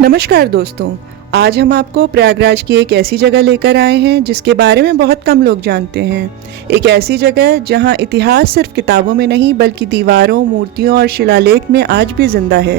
नमस्कार दोस्तों। आज हम आपको प्रयागराज की एक ऐसी जगह लेकर आए हैं जिसके बारे में बहुत कम लोग जानते हैं। एक ऐसी जगह जहां इतिहास सिर्फ किताबों में नहीं बल्कि दीवारों, मूर्तियों और शिलालेख में आज भी जिंदा है।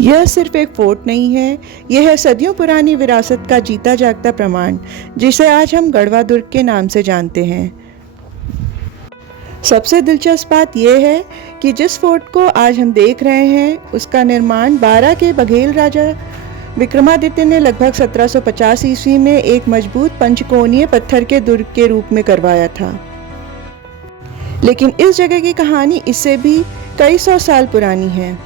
यह सिर्फ एक फोर्ट नहीं है, यह है सदियों पुरानी विरासत का जीता जागता प्रमाण, जिसे आज हम गढ़वा दुर्ग के नाम से जानते हैं। सबसे दिलचस्प बात यह है कि जिस फोर्ट को आज हम देख रहे हैं उसका निर्माण 12 के बघेल राजा विक्रमादित्य ने लगभग 1750 ईस्वी में एक मजबूत पंचकोणीय पत्थर के दुर्ग के रूप में करवाया था। लेकिन इस जगह की कहानी इससे भी कई सौ साल पुरानी है।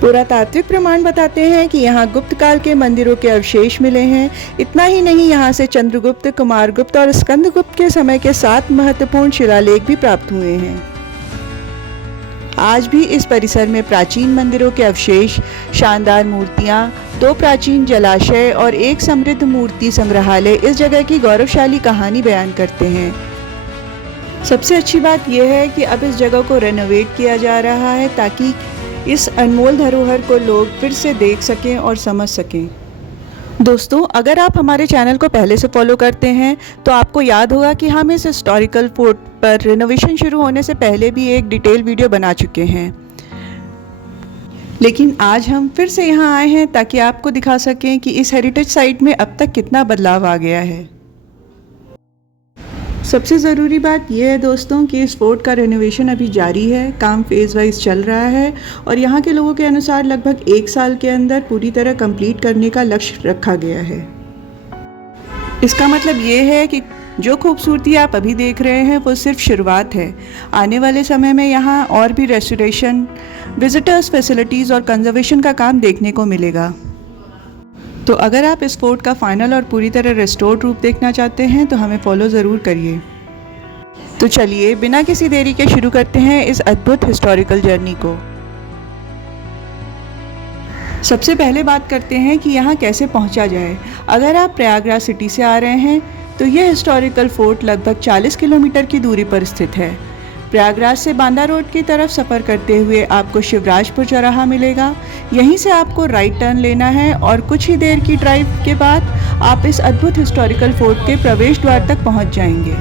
पुरातात्विक प्रमाण बताते हैं कि यहाँ गुप्त काल के मंदिरों के अवशेष मिले हैं। इतना ही नहीं, यहाँ से चंद्रगुप्त, कुमारगुप्त और स्कंदगुप्त के समय के 7 महत्वपूर्ण शिलालेख भी प्राप्त हुए हैं। आज भी इस परिसर में प्राचीन मंदिरों के अवशेष, शानदार मूर्तियाँ, 2 प्राचीन जलाशय और एक समृद्ध मूर्ति संग्रहालय इस जगह की गौरवशाली कहानी बयान करते हैं। सबसे अच्छी बात यह है कि अब इस जगह को रेनोवेट किया जा रहा है ताकि इस अनमोल धरोहर को लोग फिर से देख सकें और समझ सकें। दोस्तों, अगर आप हमारे चैनल को पहले से फॉलो करते हैं तो आपको याद होगा कि हम इस हिस्टोरिकल फोर्ट पर रिनोवेशन शुरू होने से पहले भी एक डिटेल वीडियो बना चुके हैं। लेकिन आज हम फिर से यहाँ आए हैं ताकि आपको दिखा सकें कि इस हेरिटेज साइट में अब तक कितना बदलाव आ गया है। सबसे ज़रूरी बात यह है दोस्तों कि इस फोर्ट का रेनोवेशन अभी जारी है, काम फेज़ वाइज चल रहा है और यहाँ के लोगों के अनुसार लगभग 1 साल के अंदर पूरी तरह कंप्लीट करने का लक्ष्य रखा गया है। इसका मतलब ये है कि जो खूबसूरती आप अभी देख रहे हैं वो सिर्फ शुरुआत है। आने वाले समय में यहाँ और भी रेस्टोरेशन, विजिटर्स फैसिलिटीज़ और कंजर्वेशन का काम देखने को मिलेगा। तो अगर आप इस फोर्ट का फाइनल और पूरी तरह रेस्टोर्ड रूप देखना चाहते हैं तो हमें फॉलो ज़रूर करिए। तो चलिए बिना किसी देरी के शुरू करते हैं इस अद्भुत हिस्टोरिकल जर्नी को। सबसे पहले बात करते हैं कि यहाँ कैसे पहुँचा जाए। अगर आप प्रयागराज सिटी से आ रहे हैं तो यह हिस्टोरिकल फोर्ट लगभग 40 किलोमीटर की दूरी पर स्थित है। प्रयागराज से बांदा रोड की तरफ सफ़र करते हुए आपको शिवराजपुर चौराहा मिलेगा। यहीं से आपको राइट टर्न लेना है और कुछ ही देर की ड्राइव के बाद आप इस अद्भुत हिस्टोरिकल फोर्ट के प्रवेश द्वार तक पहुंच जाएंगे।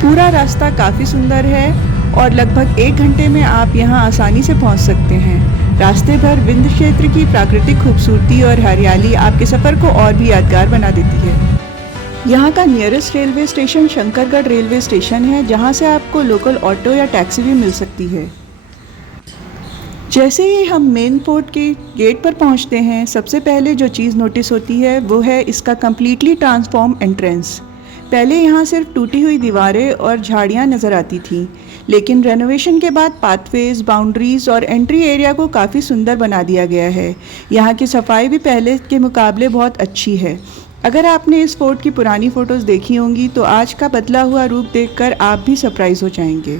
पूरा रास्ता काफ़ी सुंदर है और लगभग 1 घंटे में आप यहां आसानी से पहुंच सकते हैं। रास्ते भर विंध्य क्षेत्र की प्राकृतिक खूबसूरती और हरियाली आपके सफ़र को और भी यादगार बना देती है। यहाँ का nearest railway station Shankargarh railway station है, जहाँ से आपको लोकल ऑटो या टैक्सी भी मिल सकती है। जैसे ही हम मेन फोर्ट के गेट पर पहुँचते हैं, सबसे पहले जो चीज़ नोटिस होती है वो है इसका कम्प्लीटली ट्रांसफॉर्म एंट्रेंस। पहले यहाँ सिर्फ टूटी हुई दीवारें और झाड़ियाँ नज़र आती थीं, लेकिन रेनोवेशन के बाद पाथवेज, बाउंड्रीज और एंट्री एरिया को काफ़ी सुंदर बना दिया गया है। यहाँ की सफाई भी पहले के मुकाबले बहुत अच्छी है। अगर आपने इस फोर्ट की पुरानी फ़ोटोज़ देखी होंगी तो आज का बदला हुआ रूप देखकर आप भी सरप्राइज हो जाएंगे।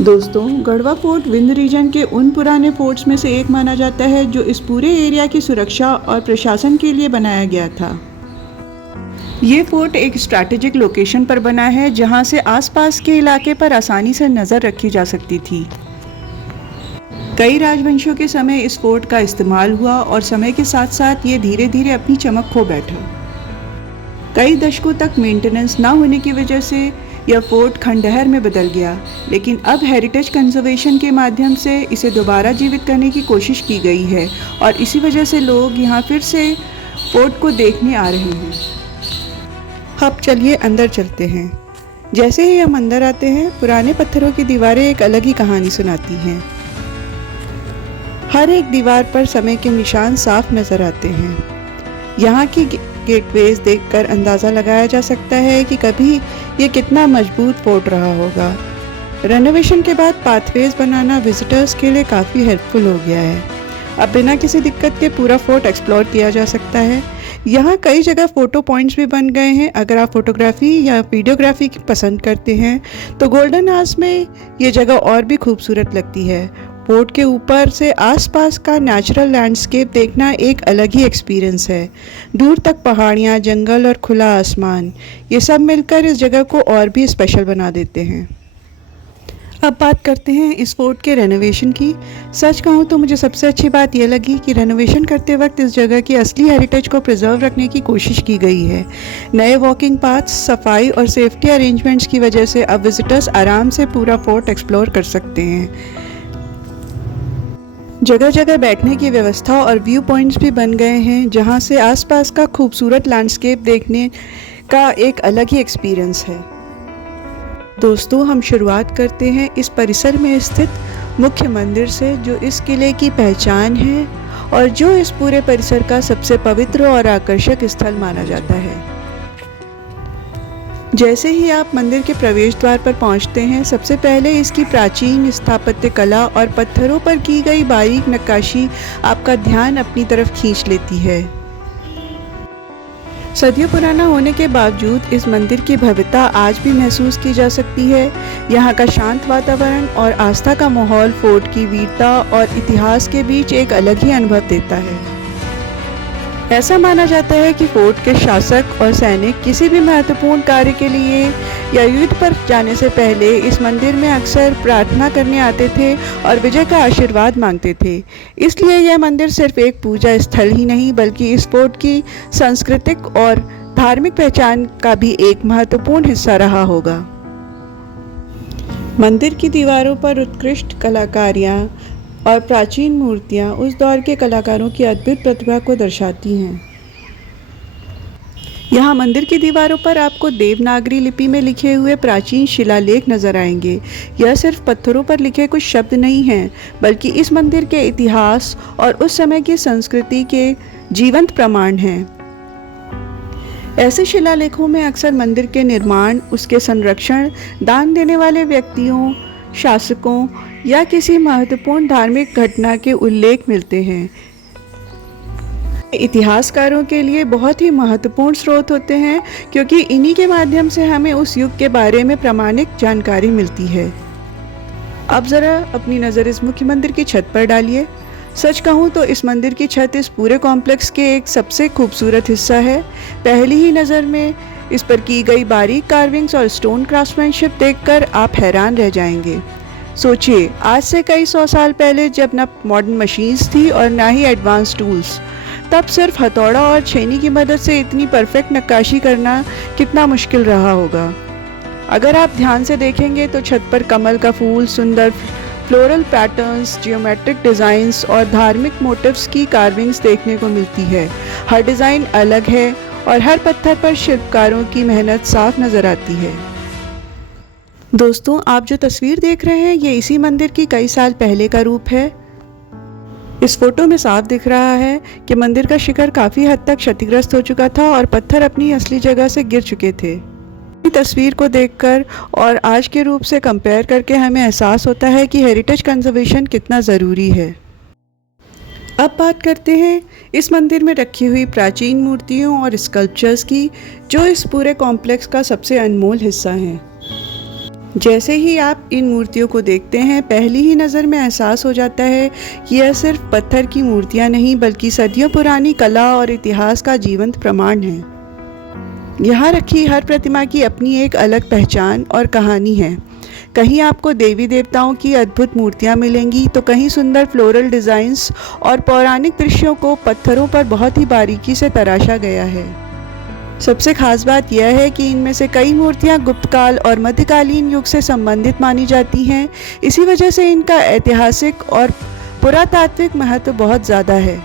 दोस्तों, गढ़वा फोर्ट विंध्य रीजन के उन पुराने फोर्ट्स में से एक माना जाता है जो इस पूरे एरिया की सुरक्षा और प्रशासन के लिए बनाया गया था। ये फोर्ट एक स्ट्रैटेजिक लोकेशन पर बना है जहां से आसपास के इलाके पर आसानी से नज़र रखी जा सकती थी। कई राजवंशों के समय इस फोर्ट का इस्तेमाल हुआ और समय के साथ साथ ये धीरे धीरे अपनी चमक खो बैठा। कई दशकों तक मेंटेनेंस न होने की वजह से यह फोर्ट खंडहर में बदल गया, लेकिन अब हेरिटेज कंजर्वेशन के माध्यम से इसे दोबारा जीवित करने की कोशिश की गई है और इसी वजह से लोग यहाँ फिर से फोर्ट को देखने आ रहे हैं। अब चलिए अंदर चलते हैं। जैसे ही हम अंदर आते हैं, पुराने पत्थरों की दीवारें एक अलग ही कहानी सुनाती हैं। हर एक दीवार पर समय के निशान साफ नज़र आते हैं। यहाँ की गेटवेज देखकर अंदाज़ा लगाया जा सकता है कि कभी ये कितना मजबूत फोर्ट रहा होगा। रेनोवेशन के बाद पाथवेज बनाना विजिटर्स के लिए काफ़ी हेल्पफुल हो गया है। अब बिना किसी दिक्कत के पूरा फोर्ट एक्सप्लोर किया जा सकता है। यहाँ कई जगह फ़ोटो पॉइंट्स भी बन गए हैं। अगर आप फोटोग्राफी या वीडियोग्राफी पसंद करते हैं तो गोल्डन आवर्स में ये जगह और भी खूबसूरत लगती है। फोर्ट के ऊपर से आसपास का नेचुरल लैंडस्केप देखना एक अलग ही एक्सपीरियंस है। दूर तक पहाड़ियाँ, जंगल और खुला आसमान, ये सब मिलकर इस जगह को और भी स्पेशल बना देते हैं। अब बात करते हैं इस फोर्ट के रेनोवेशन की। सच कहूँ तो मुझे सबसे अच्छी बात यह लगी कि रेनोवेशन करते वक्त इस जगह की असली हेरिटेज को प्रिजर्व रखने की कोशिश की गई है। नए वॉकिंग पाथ्स, सफाई और सेफ्टी अरेंजमेंट्स की वजह से अब विजिटर्स आराम से पूरा फोर्ट एक्सप्लोर कर सकते हैं। जगह जगह बैठने की व्यवस्था और व्यू पॉइंट्स भी बन गए हैं, जहां से आसपास का खूबसूरत लैंडस्केप देखने का एक अलग ही एक्सपीरियंस है। दोस्तों, हम शुरुआत करते हैं इस परिसर में स्थित मुख्य मंदिर से, जो इस किले की पहचान है और जो इस पूरे परिसर का सबसे पवित्र और आकर्षक स्थल माना जाता है। जैसे ही आप मंदिर के प्रवेश द्वार पर पहुंचते हैं, सबसे पहले इसकी प्राचीन स्थापत्य कला और पत्थरों पर की गई बारीक नक्काशी आपका ध्यान अपनी तरफ खींच लेती है। सदियों पुराना होने के बावजूद इस मंदिर की भव्यता आज भी महसूस की जा सकती है। यहाँ का शांत वातावरण और आस्था का माहौल फोर्ट की वीरता और इतिहास के बीच एक अलग ही अनुभव देता है। ऐसा माना जाता है कि फोर्ट के शासक और सैनिक किसी भी महत्वपूर्ण कार्य के लिए या युद्ध पर जाने से पहले इस मंदिर में अक्सर प्रार्थना करने आते थे और विजय का आशीर्वाद मांगते थे। इसलिए यह मंदिर सिर्फ एक पूजा स्थल ही नहीं, बल्कि इस फोर्ट की सांस्कृतिक और धार्मिक पहचान का भी एक महत्वपूर्ण हिस्सा रहा होगा। मंदिर की दीवारों पर उत्कृष्ट कलाकारियाँ और प्राचीन मूर्तियाँ उस दौर के कलाकारों की अद्भुत प्रतिभा को दर्शाती हैं। यहाँ मंदिर की दीवारों पर आपको देवनागरी लिपि में लिखे हुए प्राचीन शिलालेख नजर आएंगे। यह सिर्फ पत्थरों पर लिखे कुछ शब्द नहीं हैं, बल्कि इस मंदिर के इतिहास और उस समय की संस्कृति के जीवंत प्रमाण हैं। ऐसे शिलालेखों में अक्सर मंदिर के निर्माण, उसके संरक्षण, दान देने वाले व्यक्तियों, शासकों या किसी महत्वपूर्ण धार्मिक घटना के उल्लेख मिलते हैं। इतिहासकारों के लिए बहुत ही महत्वपूर्ण स्रोत होते हैं, क्योंकि इन्हीं के माध्यम से हमें उस युग के बारे में प्रामाणिक जानकारी मिलती है। अब ज़रा अपनी नज़र इस मुख्य मंदिर की छत पर डालिए। सच कहूँ तो इस मंदिर की छत इस पूरे कॉम्प्लेक्स के एक सबसे खूबसूरत हिस्सा है। पहली ही नज़र में इस पर की गई बारीक कार्विंग्स और स्टोन क्राफ्ट्समैनशिप देखकर आप हैरान रह जाएंगे। सोचिए, आज से कई 100 साल पहले, जब ना मॉडर्न मशीन्स थी और ना ही एडवांस टूल्स, तब सिर्फ हथौड़ा और छेनी की मदद से इतनी परफेक्ट नक्काशी करना कितना मुश्किल रहा होगा। अगर आप ध्यान से देखेंगे तो छत पर कमल का फूल, सुंदर फ्लोरल पैटर्न्स, जियोमेट्रिक डिज़ाइंस और धार्मिक मोटिव्स की कार्विंग्स देखने को मिलती है। हर डिज़ाइन अलग है और हर पत्थर पर शिल्पकारों की मेहनत साफ नज़र आती है। दोस्तों, आप जो तस्वीर देख रहे हैं, ये इसी मंदिर की कई साल पहले का रूप है। इस फोटो में साफ दिख रहा है कि मंदिर का शिखर काफ़ी हद तक क्षतिग्रस्त हो चुका था और पत्थर अपनी असली जगह से गिर चुके थे। इस तस्वीर को देखकर और आज के रूप से कंपेयर करके हमें एहसास होता है कि हेरिटेज कंजर्वेशन कितना ज़रूरी है। अब बात करते हैं इस मंदिर में रखी हुई प्राचीन मूर्तियों और स्कल्पचर्स की, जो इस पूरे कॉम्प्लेक्स का सबसे अनमोल हिस्सा हैं। जैसे ही आप इन मूर्तियों को देखते हैं, पहली ही नज़र में एहसास हो जाता है कि यह सिर्फ पत्थर की मूर्तियां नहीं, बल्कि सदियों पुरानी कला और इतिहास का जीवंत प्रमाण है। यहाँ रखी हर प्रतिमा की अपनी एक अलग पहचान और कहानी है। कहीं आपको देवी देवताओं की अद्भुत मूर्तियाँ मिलेंगी, तो कहीं सुंदर फ्लोरल डिज़ाइंस और पौराणिक दृश्यों को पत्थरों पर बहुत ही बारीकी से तराशा गया है। सबसे खास बात यह है कि इनमें से कई मूर्तियां गुप्तकाल और मध्यकालीन युग से संबंधित मानी जाती हैं। इसी वजह से इनका ऐतिहासिक और पुरातात्विक महत्व बहुत ज़्यादा है।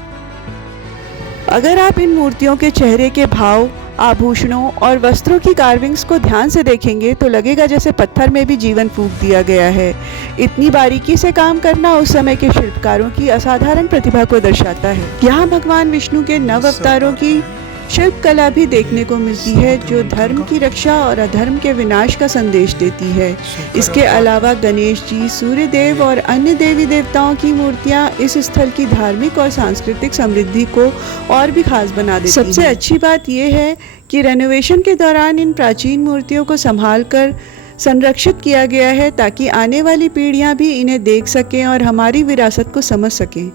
अगर आप इन मूर्तियों के चेहरे के भाव, आभूषणों और वस्त्रों की कार्विंग्स को ध्यान से देखेंगे तो लगेगा जैसे पत्थर में भी जीवन फूंक दिया गया है। इतनी बारीकी से काम करना उस समय के शिल्पकारों की असाधारण प्रतिभा को दर्शाता है। यहाँ भगवान विष्णु के 9 अवतारों की शिल्प कला भी देखने को मिलती है, जो धर्म की रक्षा और अधर्म के विनाश का संदेश देती है। इसके अलावा गणेश जी, सूर्य देव और अन्य देवी देवताओं की मूर्तियां इस स्थल की धार्मिक और सांस्कृतिक समृद्धि को और भी खास बना देती हैं। सबसे अच्छी बात यह है कि रेनोवेशन के दौरान इन प्राचीन मूर्तियों को संभाल कर संरक्षित किया गया है, ताकि आने वाली पीढ़ियां भी इन्हें देख सकें और हमारी विरासत को समझ सकें।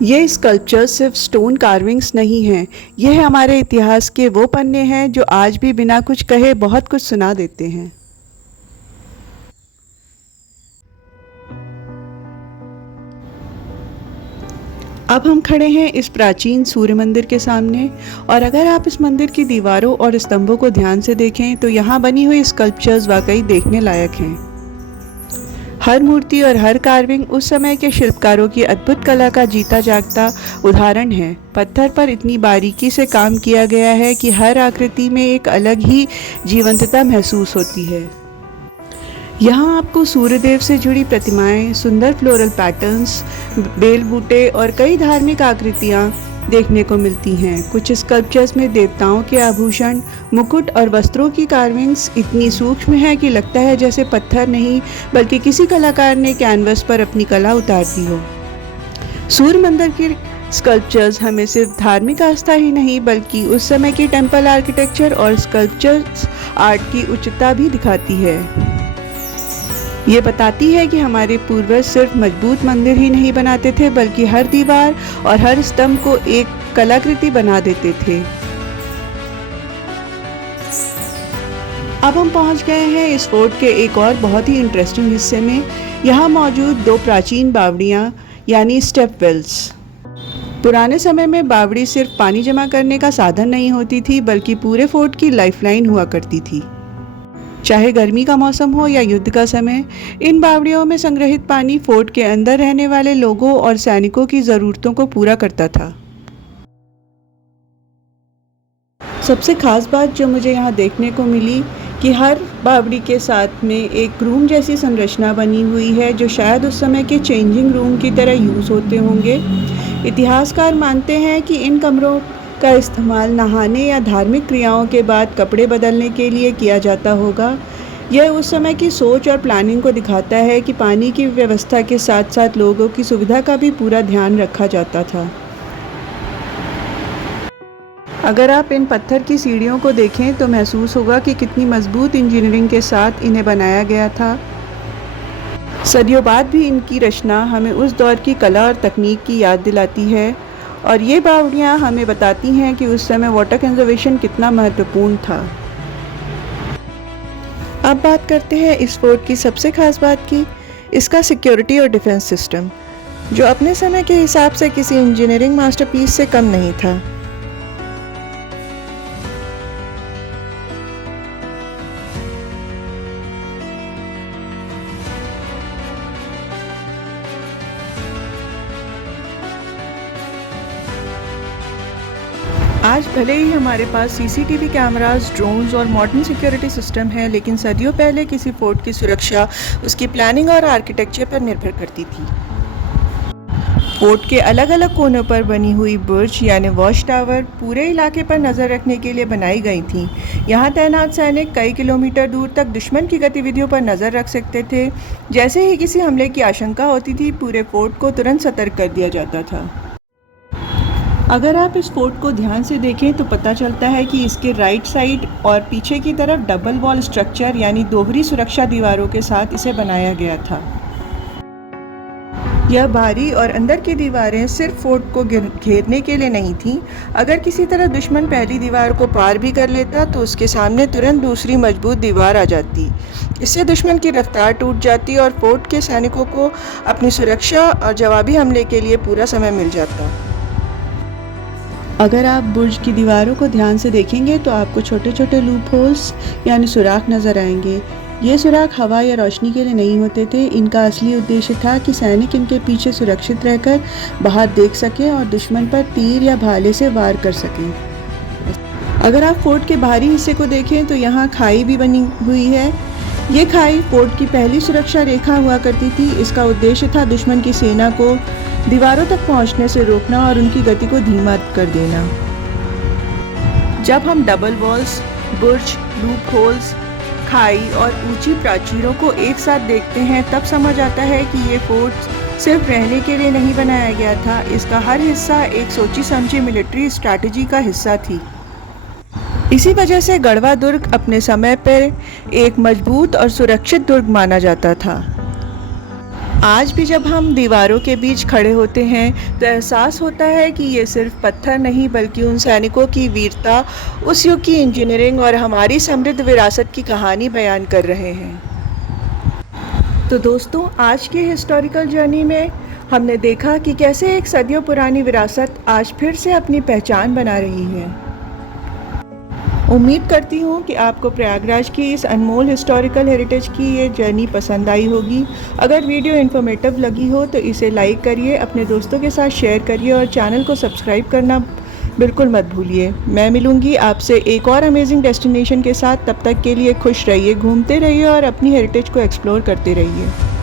ये स्कल्पचर्स सिर्फ स्टोन कार्विंग्स नहीं हैं, यह हमारे इतिहास के वो पन्ने हैं जो आज भी बिना कुछ कहे बहुत कुछ सुना देते हैं। अब हम खड़े हैं इस प्राचीन सूर्य मंदिर के सामने, और अगर आप इस मंदिर की दीवारों और स्तंभों को ध्यान से देखें तो यहाँ बनी हुई स्कल्पचर्स वाकई देखने लायक हैं। हर मूर्ति और हर कार्विंग उस समय के शिल्पकारों की अद्भुत कला का जीता जागता उदाहरण है। पत्थर पर इतनी बारीकी से काम किया गया है कि हर आकृति में एक अलग ही जीवंतता महसूस होती है। यहाँ आपको सूर्यदेव से जुड़ी प्रतिमाएं, सुंदर फ्लोरल पैटर्न्स, बेल बूटे और कई धार्मिक आकृतियाँ देखने को मिलती हैं। कुछ स्कल्पचर्स में देवताओं के आभूषण, मुकुट और वस्त्रों की कार्विंग्स इतनी सूक्ष्म है कि लगता है जैसे पत्थर नहीं बल्कि किसी कलाकार ने कैनवस पर अपनी कला उतार दी हो। सूर्य मंदिर की स्कल्पचर्स हमें सिर्फ धार्मिक आस्था ही नहीं बल्कि उस समय की टेम्पल आर्किटेक्चर और स्कल्पचर्स आर्ट की उच्चता भी दिखाती है। ये बताती है कि हमारे पूर्वज सिर्फ मजबूत मंदिर ही नहीं बनाते थे बल्कि हर दीवार और हर स्तंभ को एक कलाकृति बना देते थे। अब हम पहुंच गए हैं इस फोर्ट के एक और बहुत ही इंटरेस्टिंग हिस्से में। यहाँ मौजूद 2 प्राचीन बावड़ियाँ यानी स्टेप वेल्स। पुराने समय में बावड़ी सिर्फ पानी जमा करने का साधन नहीं होती थी बल्कि पूरे फोर्ट की लाइफलाइन हुआ करती थी। चाहे गर्मी का मौसम हो या युद्ध का समय, इन बावड़ियों में संग्रहित पानी फोर्ट के अंदर रहने वाले लोगों और सैनिकों की ज़रूरतों को पूरा करता था। सबसे खास बात जो मुझे यहाँ देखने को मिली कि हर बावड़ी के साथ में एक रूम जैसी संरचना बनी हुई है जो शायद उस समय के चेंजिंग रूम की तरह यूज़ होते होंगे। इतिहासकार मानते हैं कि इन कमरों का इस्तेमाल नहाने या धार्मिक क्रियाओं के बाद कपड़े बदलने के लिए किया जाता होगा। यह उस समय की सोच और प्लानिंग को दिखाता है कि पानी की व्यवस्था के साथ साथ लोगों की सुविधा का भी पूरा ध्यान रखा जाता था। अगर आप इन पत्थर की सीढ़ियों को देखें तो महसूस होगा कि कितनी मजबूत इंजीनियरिंग के साथ इन्हें बनाया गया था। सदियों बाद भी इनकी रचना हमें उस दौर की कला और तकनीक की याद दिलाती है, और ये बावड़ियाँ हमें बताती हैं कि उस समय वाटर कंजर्वेशन कितना महत्वपूर्ण था। अब बात करते हैं इस फोर्ट की सबसे खास बात की, इसका सिक्योरिटी और डिफेंस सिस्टम, जो अपने समय के हिसाब से किसी इंजीनियरिंग मास्टरपीस से कम नहीं था। आज भले ही हमारे पास सीसीटीवी कैमरास, ड्रोन्स और मॉडर्न सिक्योरिटी सिस्टम है, लेकिन सदियों पहले किसी फोर्ट की सुरक्षा उसकी प्लानिंग और आर्किटेक्चर पर निर्भर करती थी। फोर्ट के अलग अलग कोनों पर बनी हुई बुर्ज यानी वॉच टावर पूरे इलाके पर नज़र रखने के लिए बनाई गई थी। यहाँ तैनात सैनिक कई किलोमीटर दूर तक दुश्मन की गतिविधियों पर नज़र रख सकते थे। जैसे ही किसी हमले की आशंका होती थी, पूरे फोर्ट को तुरंत सतर्क कर दिया जाता था। अगर आप इस फोर्ट को ध्यान से देखें तो पता चलता है कि इसके राइट साइड और पीछे की तरफ डबल वॉल स्ट्रक्चर यानी दोहरी सुरक्षा दीवारों के साथ इसे बनाया गया था। यह बाहरी और अंदर की दीवारें सिर्फ फोर्ट को घेरने के लिए नहीं थीं। अगर किसी तरह दुश्मन पहली दीवार को पार भी कर लेता तो उसके सामने तुरंत दूसरी मजबूत दीवार आ जाती। इससे दुश्मन की रफ्तार टूट जाती और फोर्ट के सैनिकों को अपनी सुरक्षा और जवाबी हमले के लिए पूरा समय मिल जाता। अगर आप बुर्ज की दीवारों को ध्यान से देखेंगे तो आपको छोटे छोटे लूप होल्स यानी सुराख नज़र आएंगे। ये सुराख हवा या रोशनी के लिए नहीं होते थे। इनका असली उद्देश्य था कि सैनिक इनके पीछे सुरक्षित रहकर बाहर देख सकें और दुश्मन पर तीर या भाले से वार कर सकें। अगर आप फोर्ट के बाहरी हिस्से को देखें तो यहाँ खाई भी बनी हुई है। ये खाई फोर्ट की पहली सुरक्षा रेखा हुआ करती थी। इसका उद्देश्य था दुश्मन की सेना को दीवारों तक पहुंचने से रोकना और उनकी गति को धीमा कर देना। जब हम डबल वॉल्स, बुर्ज, लूप होल्स, खाई और ऊंची प्राचीरों को एक साथ देखते हैं तब समझ आता है कि ये फोर्ट सिर्फ रहने के लिए नहीं बनाया गया था। इसका हर हिस्सा एक सोची समझी मिलिट्री स्ट्रैटेजी का हिस्सा थी। इसी वजह से गढ़वा दुर्ग अपने समय पर एक मजबूत और सुरक्षित दुर्ग माना जाता था। आज भी जब हम दीवारों के बीच खड़े होते हैं तो एहसास होता है कि ये सिर्फ पत्थर नहीं बल्कि उन सैनिकों की वीरता, उस युग की इंजीनियरिंग और हमारी समृद्ध विरासत की कहानी बयान कर रहे हैं। तो दोस्तों, आज की हिस्टोरिकल जर्नी में हमने देखा कि कैसे एक सदियों पुरानी विरासत आज फिर से अपनी पहचान बना रही है। उम्मीद करती हूँ कि आपको प्रयागराज की इस अनमोल हिस्टोरिकल हेरिटेज की ये जर्नी पसंद आई होगी। अगर वीडियो इन्फॉर्मेटिव लगी हो तो इसे लाइक करिए, अपने दोस्तों के साथ शेयर करिए और चैनल को सब्सक्राइब करना बिल्कुल मत भूलिए। मैं मिलूँगी आपसे एक और अमेजिंग डेस्टिनेशन के साथ। तब तक के लिए खुश रहिए, घूमते रहिए और अपनी हेरिटेज को एक्सप्लोर करते रहिए।